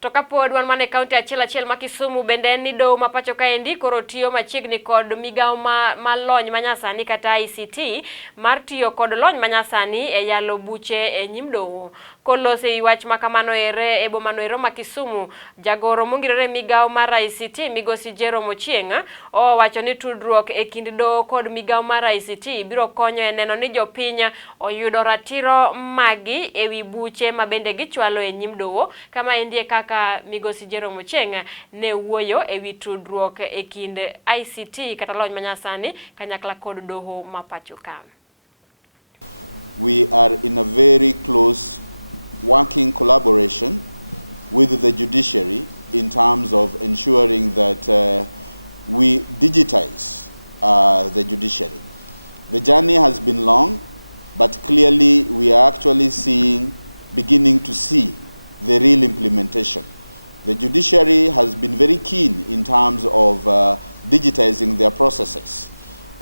To kapod wan mane kaunti achiel ma Kisumu bende ni do mapacho kaendi koro tiyo machiegni kod migawo ma lony manyasani kata ICT mar tiyo kod lony manyasani e yalo buche e nyim doho. Kolose i wach makamano ere e bomano ero ma Kisumu, jagoro mongirore migawo mar ICT migosi Jerome Ochieng owacho ni tudruok e kind doho kod migawo mar ICT biro konyo e neno ni jopiny oyudo ratiro magi ewi buche ma bende gichwalo e nyim doho, kama endie kaka migosi Jerome Ochieng ne wuoyo ewi tudruok e kind ICT kata lony manyasani kanyakla kod doho mapacho ka. We are in a very close working collaboration with the judiciary in terms of ensuring that we digitize the judiciary. The journey has been long, but clearly we are actually beginning to see the real implementation. The judiciary has been very keen in terms of digitizing their processes,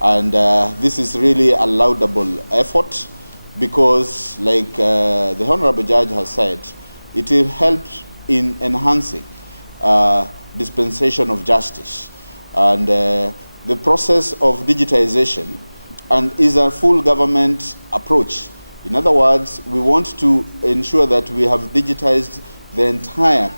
and this is really a laudable effort because, like the Honorable Judge has said, it will help in enhancing dispensation of justice. And the process of digitization is a full government approach. In other words, we want to ensure that we have digitized the entire